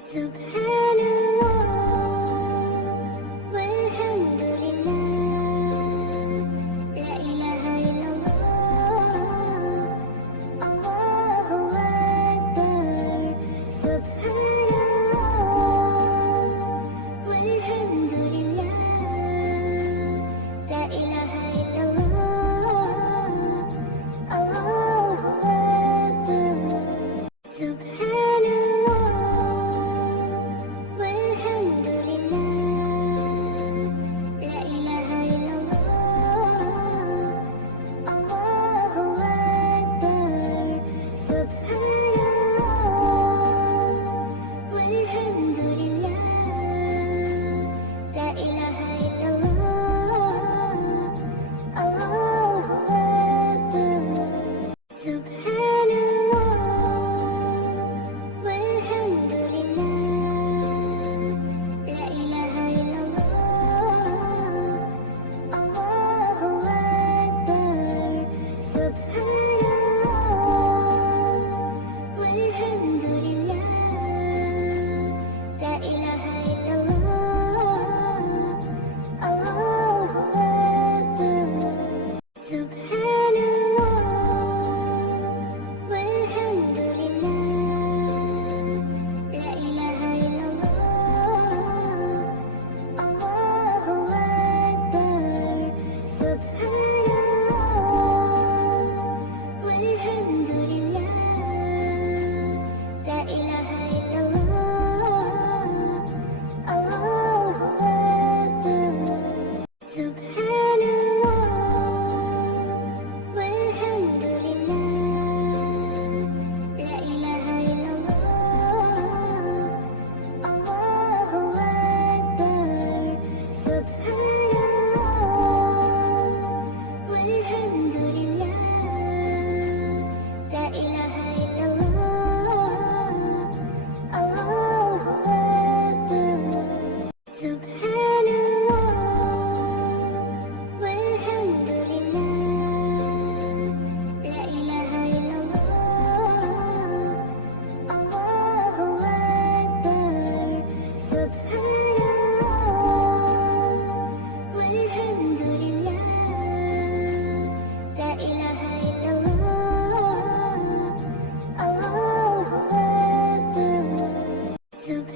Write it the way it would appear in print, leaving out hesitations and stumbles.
سبحان الله والحمد لله، لا إله إلا الله، الله أكبر. سبحان الله والحمد لله، لا إله إلا الله، الله أكبر. سبحان الله والحمد لله، لا إله إلا الله، الله أكبر. سبحان الله والحمد لله، لا إله إلا الله، الله أكبر. سبحان الله والحمد لله، لا إله إلا الله، الله أكبر. سبحان الله والحمد لله، لا إله إلا الله، الله أكبر. سبحان الله والحمد لله، لا إله إلا الله، الله أكبر. سبحان الله والحمد لله، لا إله إلا الله، الله أكبر. سبحان الله والحمد لله، لا إله إلا الله، الله أكبر. سبحان الله والحمد لله، لا إله إلا الله، الله أكبر. سبحان الله والحمد لله، لا إله إلا الله، الله أكبر. سبحان الله والحمد لله، لا إله إلا الله، الله أكبر.